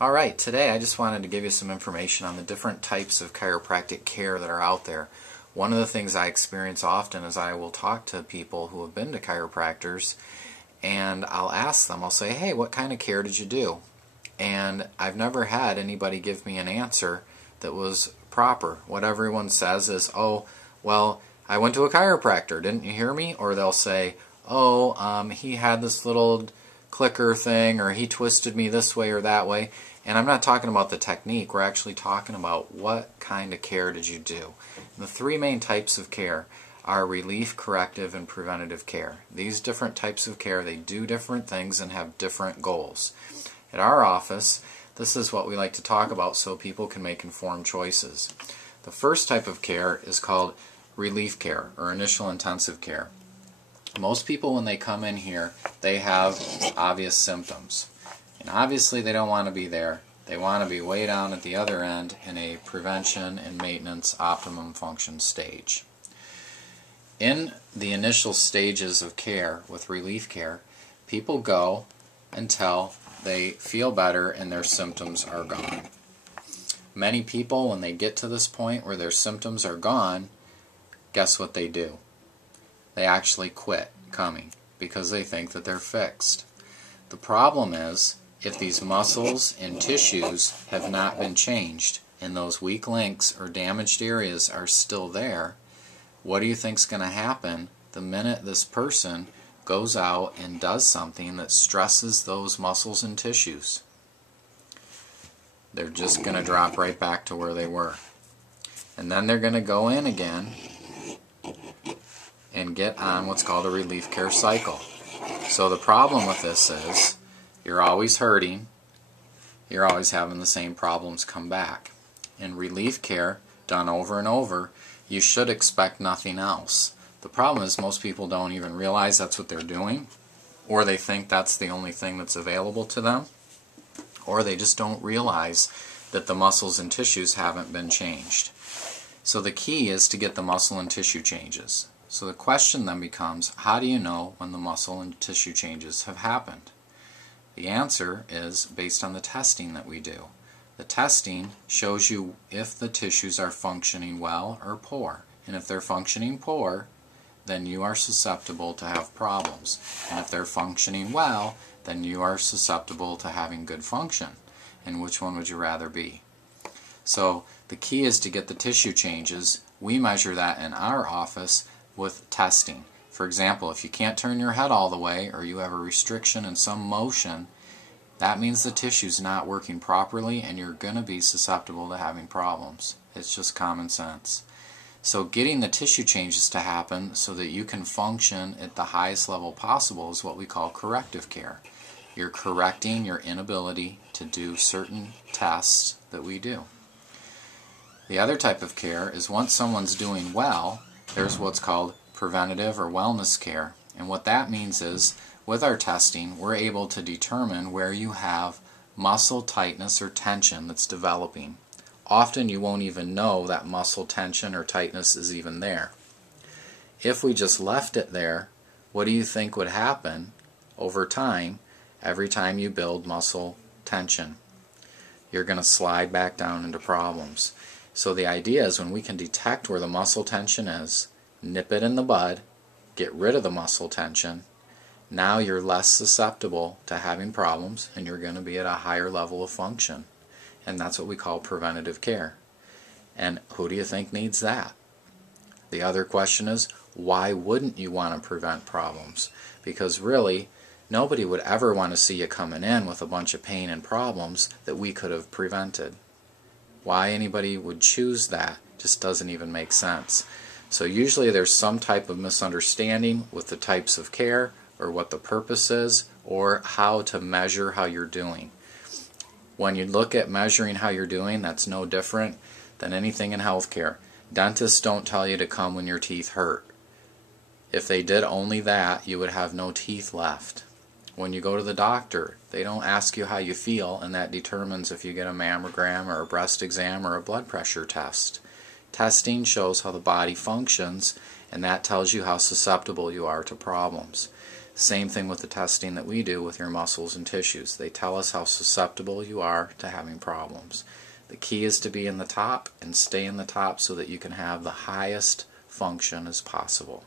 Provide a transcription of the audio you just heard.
Alright, today I just wanted to give you some information on the different types of chiropractic care that are out there. One of the things I experience often is I will talk to people who have been to chiropractors and I'll ask them, I'll say, hey, what kind of care did you do? And I've never had anybody give me an answer that was proper. What everyone says is, oh, well, I went to a chiropractor, didn't you hear me? Or they'll say, oh, he had this little clicker thing, or he twisted me this way or that way. And I'm not talking about the technique, we're actually talking about what kind of care did you do. And the three main types of care are relief, corrective, and preventative care. These different types of care, they do different things and have different goals. At our office, this is what we like to talk about so people can make informed choices. The first type of care is called relief care or initial intensive care. Most people when they come in here, they have obvious symptoms. And obviously they don't want to be there. They want to be way down at the other end in a prevention and maintenance optimum function stage. In the initial stages of care with relief care, people go until they feel better and their symptoms are gone. Many people, when they get to this point where their symptoms are gone, guess what they do? They actually quit coming because they think that they're fixed. The problem is, if these muscles and tissues have not been changed and those weak links or damaged areas are still there, what do you think is going to happen the minute this person goes out and does something that stresses those muscles and tissues? They're just going to drop right back to where they were. And then they're going to go in again and get on what's called a relief care cycle. So the problem with this is you're always hurting, you're always having the same problems come back. In relief care, done over and over, you should expect nothing else. The problem is most people don't even realize that's what they're doing, or they think that's the only thing that's available to them, or they just don't realize that the muscles and tissues haven't been changed. So the key is to get the muscle and tissue changes. So the question then becomes, how do you know when the muscle and tissue changes have happened? The answer is based on the testing that we do. The testing shows you if the tissues are functioning well or poor. And if they're functioning poor, then you are susceptible to have problems. And if they're functioning well, then you are susceptible to having good function. And which one would you rather be? So the key is to get the tissue changes. We measure that in our office with testing. For example, if you can't turn your head all the way or you have a restriction in some motion, that means the tissue's not working properly and you're going to be susceptible to having problems. It's just common sense. So getting the tissue changes to happen so that you can function at the highest level possible is what we call corrective care. You're correcting your inability to do certain tests that we do. The other type of care is once someone's doing well, there's what's called preventative or wellness care. And what that means is, with our testing, we're able to determine where you have muscle tightness or tension that's developing. Often you won't even know that muscle tension or tightness is even there. If we just left it there, what do you think would happen over time every time you build muscle tension? You're going to slide back down into problems. So the idea is when we can detect where the muscle tension is, nip it in the bud, get rid of the muscle tension, now you're less susceptible to having problems and you're going to be at a higher level of function. And that's what we call preventative care. And who do you think needs that? The other question is, why wouldn't you want to prevent problems? Because really, nobody would ever want to see you coming in with a bunch of pain and problems that we could have prevented. Why anybody would choose that just doesn't even make sense. So usually there's some type of misunderstanding with the types of care or what the purpose is or how to measure how you're doing. When you look at measuring how you're doing, that's no different than anything in healthcare. Dentists don't tell you to come when your teeth hurt. If they did only that, you would have no teeth left. When you go to the doctor, they don't ask you how you feel, and that determines if you get a mammogram or a breast exam or a blood pressure test. Testing shows how the body functions, and that tells you how susceptible you are to problems. Same thing with the testing that we do with your muscles and tissues. They tell us how susceptible you are to having problems. The key is to be in the top and stay in the top so that you can have the highest function as possible.